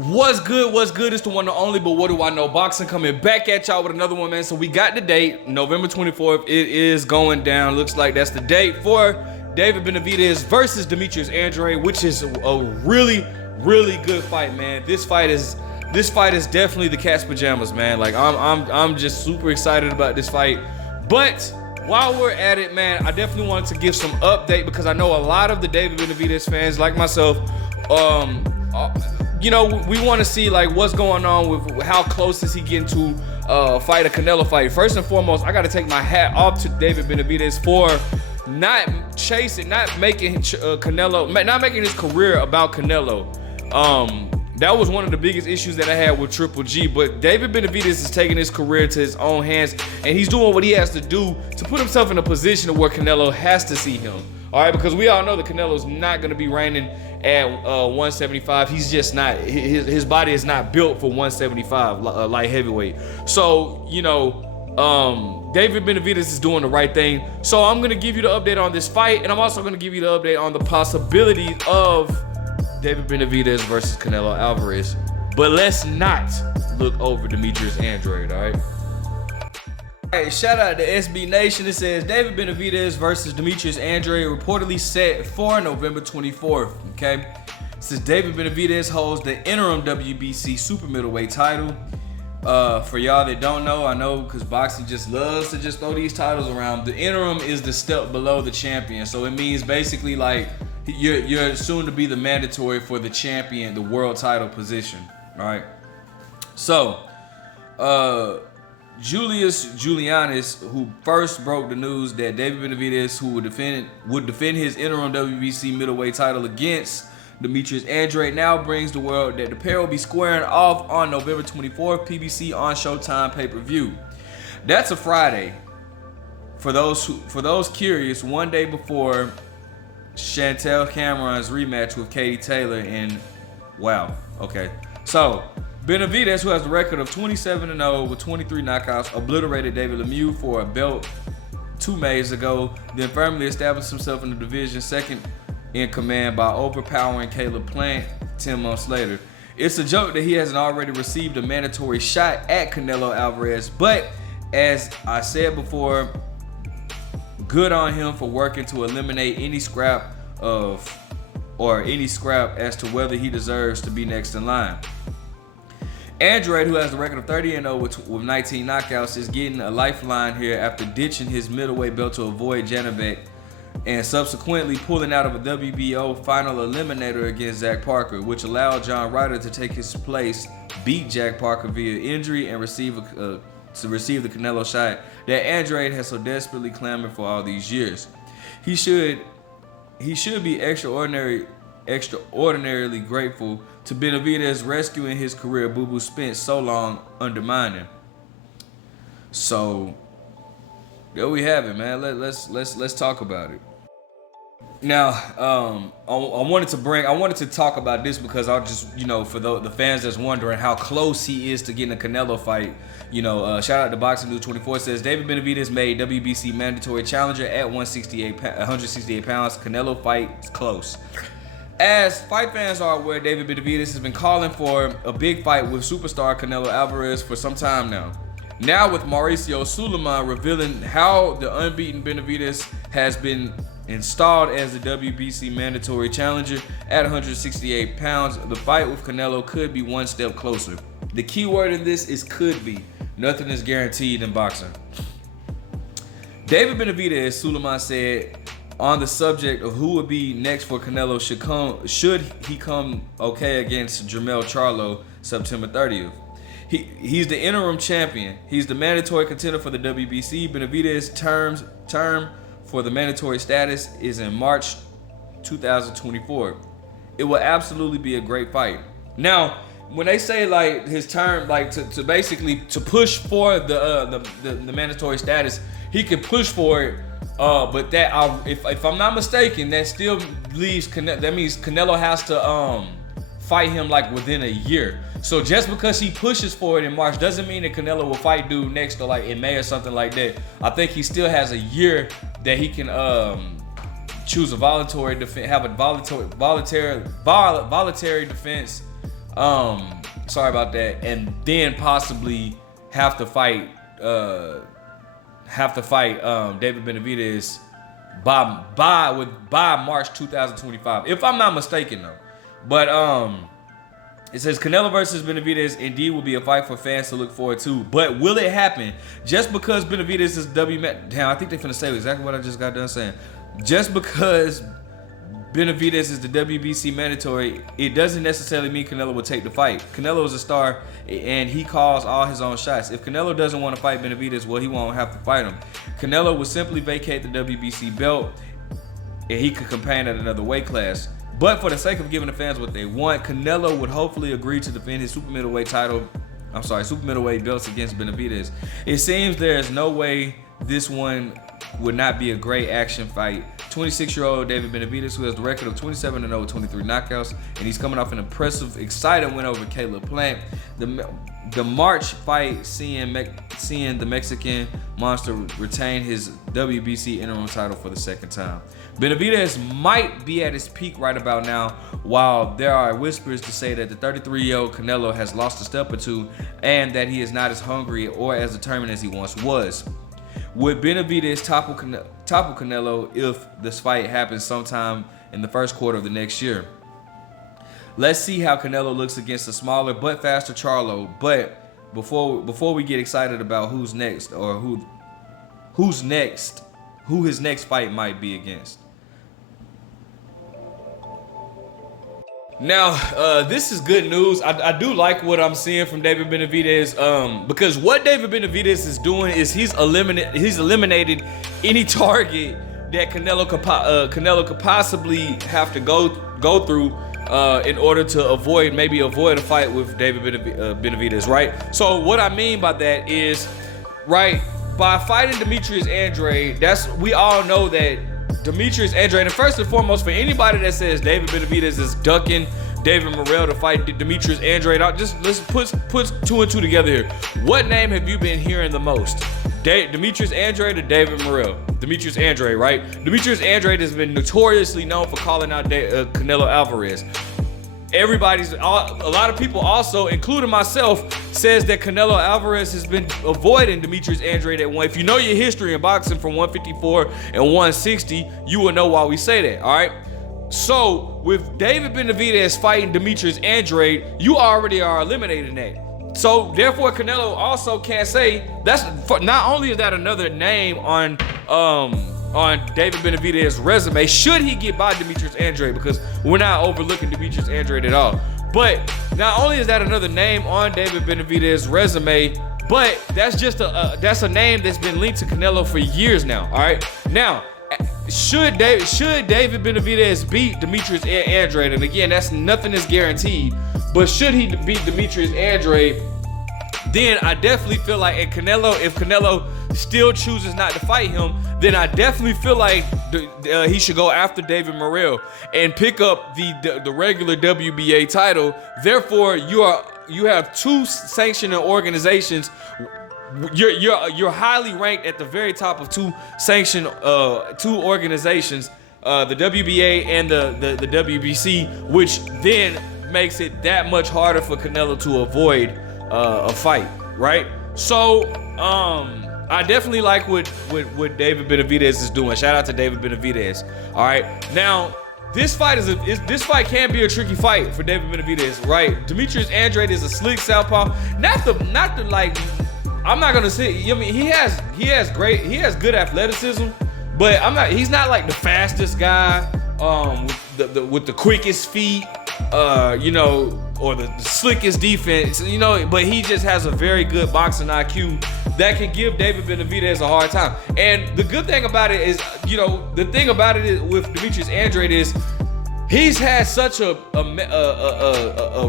What's good? What's good? It's the one and only, but what do I know? Boxing coming back at y'all with another one, man. So we got the date, November 24th. It is going down. Looks like that's the date for David Benavidez versus Demetrius Andrade, which is a really, really good fight, man. This fight is definitely the cat's pajamas, man. Like I'm just super excited about this fight. But while we're at it, man, I definitely wanted to give some update because I know a lot of the David Benavidez fans, like myself, you know, we want to see like what's going on with how close is he getting to fight a Canelo fight. First and foremost, I got to take my hat off to David Benavidez for not making Canelo, not making his career about Canelo. That was one of the biggest issues that I had with Triple G. But David Benavidez is taking his career to his own hands, and he's doing what he has to do to put himself in a position where Canelo has to see him. All right, because we all know that Canelo's not going to be reigning at 175. He's just not. His body is not built for 175 light heavyweight. So, you know, David Benavidez is doing the right thing. So I'm going to give you the update on this fight, and I'm also going to give you the update on the possibilities of David Benavidez versus Canelo Alvarez. But let's not look over Demetrius Andrade, all right? Hey, shout out to SB Nation. It says David Benavidez versus Demetrius Andrade reportedly set for November 24th. Okay, it says David Benavidez holds the interim WBC super middleweight title. For y'all that don't know, I know because boxing just loves to just throw these titles around. The interim is the step below the champion, so it means basically like you're soon to be the mandatory for the champion, the world title position. All right, so Julius Julianis, who first broke the news that David Benavidez, who would defend his interim WBC middleweight title against Demetrius Andrade, now brings the world that the pair will be squaring off on November 24th, PBC on Showtime pay-per-view. That's a Friday. For those curious, one day before Chantel Cameron's rematch with Katie Taylor, and wow, okay, so Benavidez, who has a record of 27-0 with 23 knockouts, obliterated David Lemieux for a belt 2 Mays ago, then firmly established himself in the division second in command by overpowering Caleb Plant 10 months later. It's a joke that he hasn't already received a mandatory shot at Canelo Alvarez, but as I said before, good on him for working to eliminate any scrap as to whether he deserves to be next in line. Andrade, who has a record of 30-0 with 19 knockouts, is getting a lifeline here after ditching his middleweight belt to avoid Janovic and subsequently pulling out of a WBO final eliminator against Zach Parker, which allowed John Ryder to take his place, beat Jack Parker via injury, and receive the Canelo shot that Andrade has so desperately clamored for all these years. He should be extraordinarily grateful to Benavidez rescuing his career Boo Boo spent so long undermining. So there we have it, man. Let's talk about it. Now, I wanted to talk about this because I'll just, you know, for the fans that's wondering how close he is to getting a Canelo fight, you know, shout out to Boxing News 24 says David Benavidez made WBC mandatory challenger at 168 pounds. Canelo fight close. As fight fans are aware, David Benavidez has been calling for a big fight with superstar Canelo Alvarez for some time now. Now with Mauricio Sulaiman revealing how the unbeaten Benavidez has been installed as the WBC mandatory challenger at 168 pounds, the fight with Canelo could be one step closer. The key word in this is could be. Nothing is guaranteed in boxing. David Benavidez, Sulaiman said, on the subject of who would be next for Canelo should he come okay against Jermell Charlo September 30th. He's the interim champion. He's the mandatory contender for the WBC. Benavidez' term for the mandatory status is in March 2024. It will absolutely be a great fight. Now, when they say like his term, like to basically to push for the mandatory status, he can push for it. But that if I'm not mistaken, that still leaves that means Canelo has to fight him like within a year. So just because he pushes for it in March doesn't mean that Canelo will fight dude next or like in May or something like that. I think he still has a year that he can choose a voluntary defense, have a voluntary defense Sorry about that. And then possibly have to fight David Benavidez by March 2025, if I'm not mistaken though. But it says Canelo versus Benavidez indeed will be a fight for fans to look forward to. But will it happen? Just because Benavidez is damn, I think they're finna say exactly what I just got done saying. Just because Benavidez is the WBC mandatory, it doesn't necessarily mean Canelo will take the fight. Canelo is a star, and he calls all his own shots. If Canelo doesn't want to fight Benavidez, well, he won't have to fight him. Canelo will simply vacate the WBC belt, and he could campaign at another weight class. But for the sake of giving the fans what they want, Canelo would hopefully agree to defend his super middleweight belts against Benavidez. It seems there is no way this one would not be a great action fight. 26-year-old David Benavidez, who has the record of 27-0 with 23 knockouts, and he's coming off an impressive, exciting win over Caleb Plant. The March fight, seeing the Mexican monster retain his WBC interim title for the second time. Benavidez might be at his peak right about now, while there are whispers to say that the 33-year-old Canelo has lost a step or two, and that he is not as hungry or as determined as he once was. Would Benavidez topple Canelo if this fight happens sometime in the first quarter of the next year? Let's see how Canelo looks against a smaller but faster Charlo. But before we get excited about who's next or who his next fight might be against. Now, this is good news. I do like what I'm seeing from David Benavidez, because what David Benavidez is doing is he's eliminated any target that Canelo could possibly have to go through in order to avoid a fight with David Benavidez, right? So what I mean by that is, right, by fighting Demetrius Andrade, we all know that Demetrius Andrade, and first and foremost, for anybody that says David Benavidez is ducking David Morrell to fight Demetrius Andrade, let's put two and two together here. What name have you been hearing the most? Demetrius Andrade or David Morrell? Demetrius Andrade, right? Demetrius Andrade has been notoriously known for calling out Canelo Alvarez. A lot of people also, including myself, says that Canelo Alvarez has been avoiding Demetrius Andrade at one. If you know your history in boxing from 154 and 160, you will know why we say that, all right? So with David Benavidez fighting Demetrius Andrade, you already are eliminating that. So therefore, Canelo also can't say not only is that another name on David Benavidez's resume, should he get by Demetrius Andrade, because we're not overlooking Demetrius Andrade at all. But not only is that another name on David Benavidez's resume, but that's a name that's been linked to Canelo for years now. All right. Now, should David Benavidez beat Demetrius Andrade, and again, nothing is guaranteed, but should he beat Demetrius Andrade, then I definitely feel like, if Canelo still chooses not to fight him, then I definitely feel like he should go after David Morrell and pick up the regular WBA title. Therefore, you have two sanctioning organizations. You're highly ranked at the very top of two organizations, the WBA and the WBC, which then makes it that much harder for Canelo to avoid a fight, right? So I definitely like what David Benavidez is doing. Shout out to David Benavidez. All right, now this fight can be a tricky fight for David Benavidez, right? Demetrius Andrade is a slick southpaw. Not the like. I'm not gonna say. I mean, he has good athleticism, but he's not like the fastest guy with the quickest feet, or the slickest defense, but he just has a very good boxing IQ that can give David Benavidez a hard time. And the good thing about it is, with Demetrius Andrade is he's had such a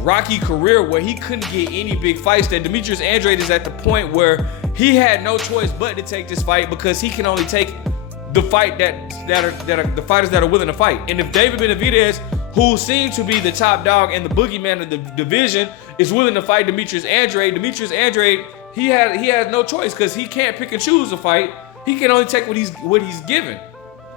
rocky career where he couldn't get any big fights, that Demetrius Andrade is at the point where he had no choice but to take this fight, because he can only take the fight that are the fighters that are willing to fight. And if David Benavidez, who seemed to be the top dog and the boogeyman of the division, is willing to fight Demetrius Andrade, he has no choice, because he can't pick and choose a fight. He can only take what he's given.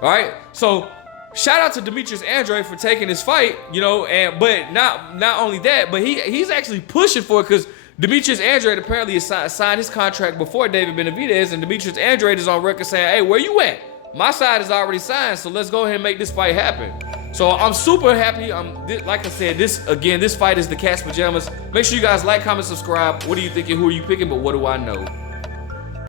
All right. So shout out to Demetrius Andrade for taking this fight, you know, but not only that, but he's actually pushing for it because Demetrius Andrade apparently signed his contract before David Benavidez, and Demetrius Andrade is on record saying, hey, where you at? My side is already signed, so let's go ahead and make this fight happen. So I'm super happy. Like I said, this fight is the cat's pajamas. Make sure you guys like, comment, subscribe. What are you thinking? Who are you picking? But what do I know?